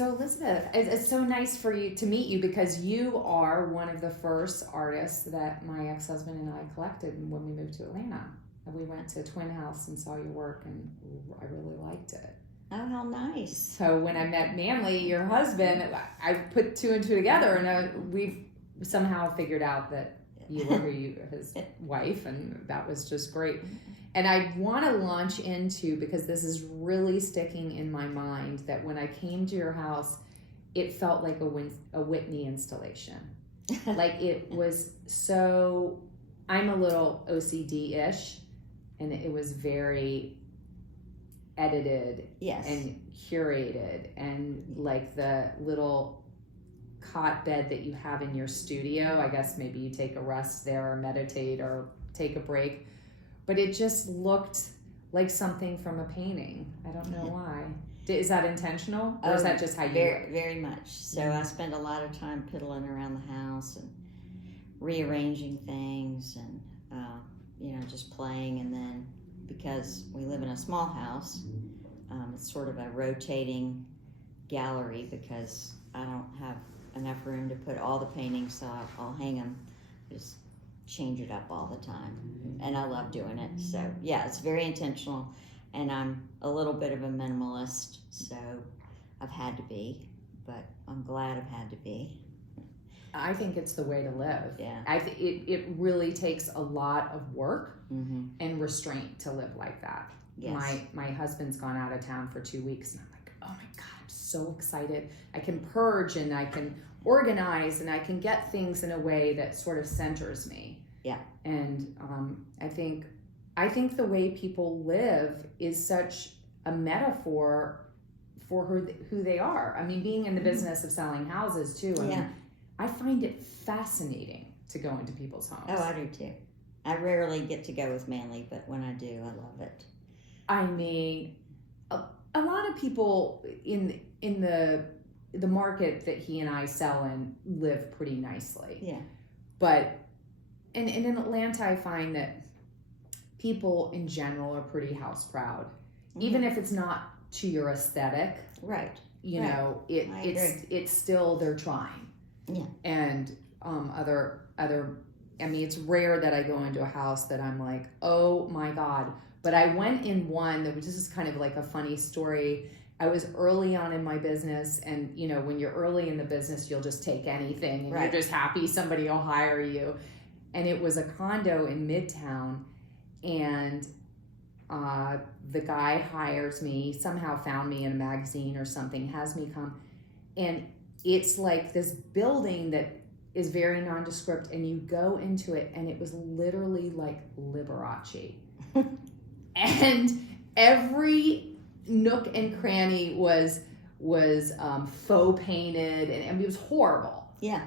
So Elizabeth, it's so nice for you to meet you because you are one of the first artists that my ex-husband and I collected when we moved to Atlanta. And we went to Twin House and saw your work, and I really liked it. Oh, how nice. So when I met Manley, your husband, I put two and two together, and we've somehow figured out that you were his wife, and that was just great. And I want to launch into, because this is really sticking in my mind, that when I came to your house, it felt like a Whitney installation. Like it was so, I'm a little OCD-ish, and it was very edited Yes. and curated, and like the little cot bed that you have in your studio, I guess maybe you take a rest there or meditate or take a break, but it just looked like something from a painting. I don't know why. Is that intentional, or is that just how you very, very much. So I spend a lot of time piddling around the house and rearranging things and just playing. And then because we live in a small house, it's sort of a rotating gallery because I don't have enough room to put all the paintings, so I'll hang them, just change it up all the time. And I love doing it. So yeah, it's very intentional, and I'm a little bit of a minimalist, so I've had to be, but I'm glad I've had to be. I think it's the way to live. Yeah. It really takes a lot of work and restraint to live like that. Yes. My husband's gone out of town for 2 weeks, and I'm like, oh my God, I'm so excited. I can purge and I can organize and I can get things in a way that sort of centers me. Yeah. And I think the way people live is such a metaphor for who they are. I mean, being in the business of selling houses too. I mean, I find it fascinating to go into people's homes. Oh, I do too. I rarely get to go with Manley, but when I do, I love it. I mean, a lot of people in the market that he and I sell in live pretty nicely. Yeah. But and in Atlanta, I find that people in general are pretty house proud, even if it's not to your aesthetic. Right. You know, it's still, they're trying. Yeah. And other I mean, it's rare that I go into a house that I'm like, oh my God. But I went in one that was just kind of like a funny story. I was early on in my business, and you know, when you're early in the business, you'll just take anything, and you're just happy somebody will hire you. And it was a condo in Midtown, and the guy hires me, somehow found me in a magazine or something, has me come, and it's like this building that is very nondescript, and you go into it, and it was literally like Liberace. And every nook and cranny was faux painted, and I mean, it was horrible. Yeah.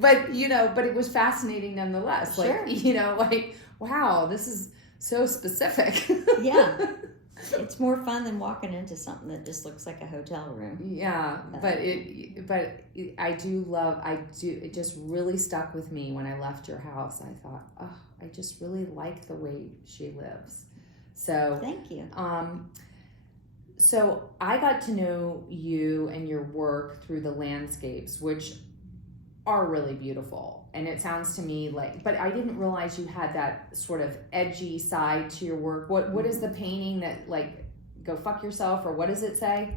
But it was fascinating nonetheless. Like, Sure. Like, wow, this is so specific. Yeah. It's more fun than walking into something that just looks like a hotel room. Yeah, it just really stuck with me when I left your house. I thought, oh, I just really like the way she lives. So thank you. So I got to know you and your work through the landscapes, which are really beautiful. And it sounds to me like, but I didn't realize you had that sort of edgy side to your work. What is the painting that, like, go fuck yourself, or what does it say?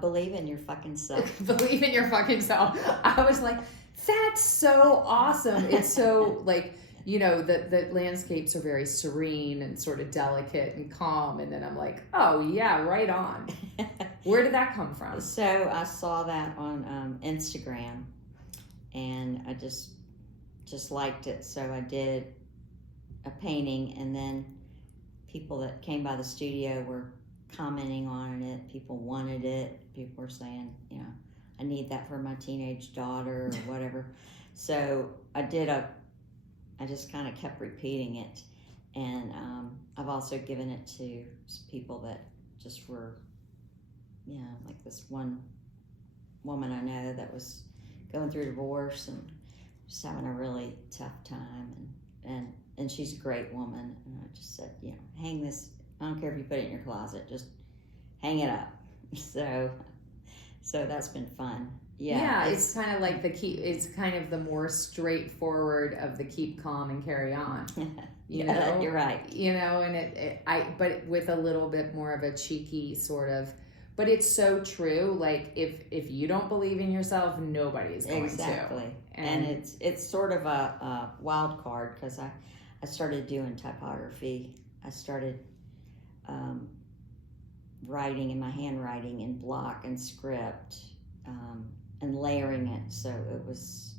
Believe in your fucking self. Believe in your fucking self. I was like, that's so awesome. It's so like, the landscapes are very serene and sort of delicate and calm. And then I'm like, oh yeah, right on. Where did that come from? So I saw that on Instagram, and I just liked it. So I did a painting, and then people that came by the studio were commenting on it. People wanted it. People were saying, I need that for my teenage daughter or whatever. So I just kind of kept repeating it. And I've also given it to people that just were, like this one woman I know that was going through divorce and just having a really tough time. And she's a great woman. And I just said, hang this. I don't care if you put it in your closet. Just hang it up. So that's been fun. Yeah, Yeah, it's kind of like it's kind of the more straightforward of the keep calm and carry on. You know, you're right. You know, and but with a little bit more of a cheeky sort of, but it's so true. Like if you don't believe in yourself, nobody's going to. Exactly. And it's sort of a wild card, because I started doing typography. I started writing in my handwriting in block and script, and layering it so it was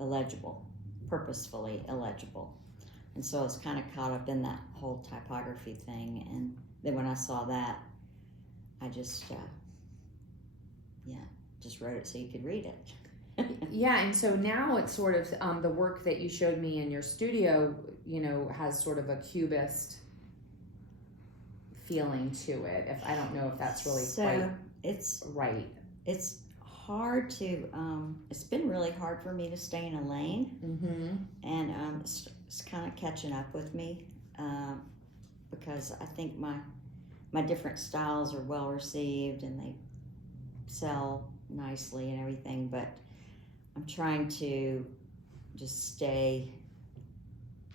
illegible, purposefully illegible. And so I was kind of caught up in that whole typography thing. And then when I saw that, I just wrote it so you could read it. Yeah, and so now it's sort of the work that you showed me in your studio, you know, has sort of a cubist feeling to it. If I don't know if that's really quite it's right. It's hard to it's been really hard for me to stay in a lane. Mm-hmm. And it's kind of catching up with me, because I think my different styles are well received and they sell nicely and everything, but I'm trying to just stay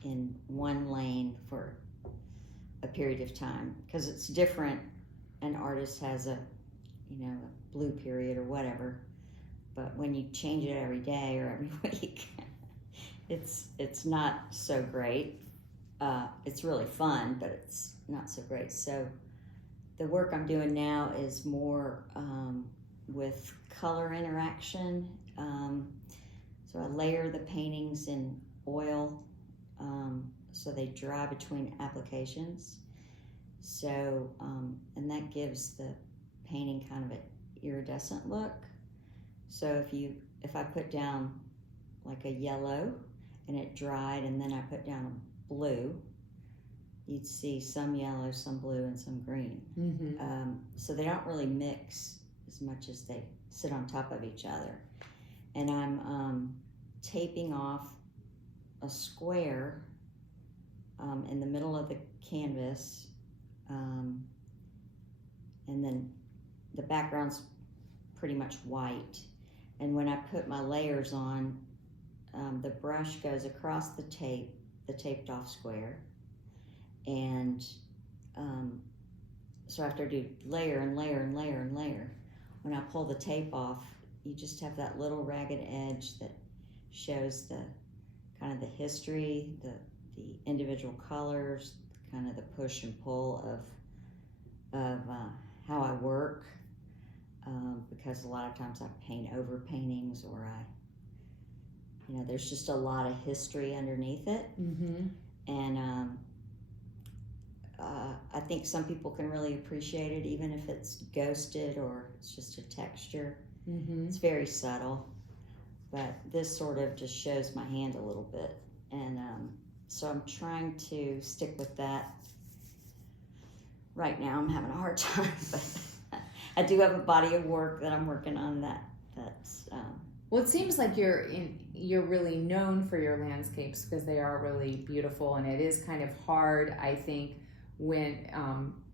in one lane for a period of time, because it's different. An artist has a blue period or whatever, but when you change it every day or every week, it's not so great. It's really fun, but it's not so great. So the work I'm doing now is more with color interaction. So I layer the paintings in oil, so they dry between applications. So and that gives the painting kind of an iridescent look. So if I put down like a yellow and it dried, and then I put down a blue, you'd see some yellow, some blue, and some green. Mm-hmm. So they don't really mix as much as they sit on top of each other. And I'm taping off a square in the middle of the canvas, and then the background's pretty much white. And when I put my layers on, the brush goes across the taped off square. And so after I do layer and layer and layer and layer, when I pull the tape off, you just have that little ragged edge that shows the kind of the history, the individual colors, kind of the push and pull of how I work, because a lot of times I paint over paintings, or there's just a lot of history underneath it. Mm-hmm. And I think some people can really appreciate it, even if it's ghosted or it's just a texture. Mm-hmm. It's very subtle, but this sort of just shows my hand a little bit. And so I'm trying to stick with that. Right now I'm having a hard time, but I do have a body of work that I'm working on that's well, it seems like you're really known for your landscapes, because they are really beautiful, and it is kind of hard, I think, when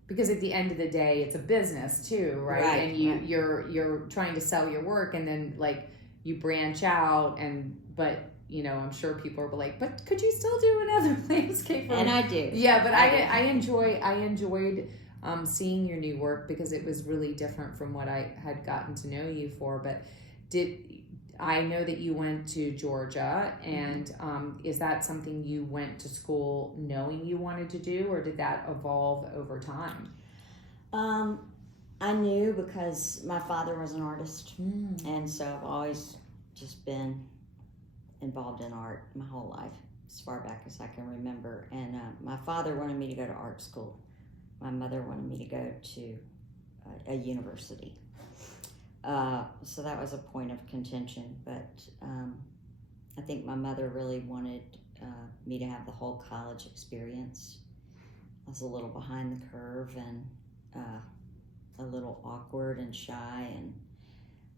because at the end of the day it's a business too, right? And you're trying to sell your work, and then like you branch out, but I'm sure people are like, but could you still do another landscape? And I do. Yeah, but I enjoyed seeing your new work, because it was really different from what I had gotten to know you for. But I know that you went to Georgia, and is that something you went to school knowing you wanted to do, or did that evolve over time? I knew, because my father was an artist, and so I've always just been involved in art my whole life, as far back as I can remember. And my father wanted me to go to art school. My mother wanted me to go to a university. So that was a point of contention, but I think my mother really wanted me to have the whole college experience. I was a little behind the curve, and a little awkward and shy,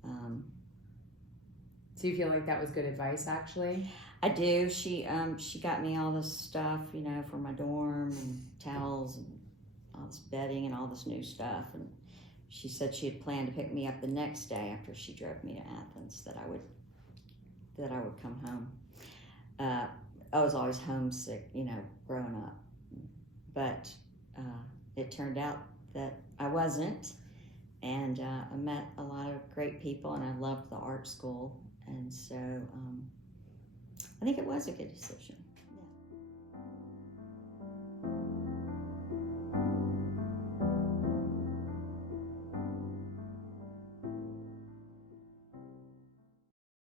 and do you feel like that was good advice, actually? I do. She got me all this stuff, for my dorm, and towels and all this bedding and all this new stuff. And she said she had planned to pick me up the next day after she drove me to Athens, that I would come home. I was always homesick, growing up, but it turned out that I wasn't, and I met a lot of great people, and I loved the art school, and so I think it was a good decision.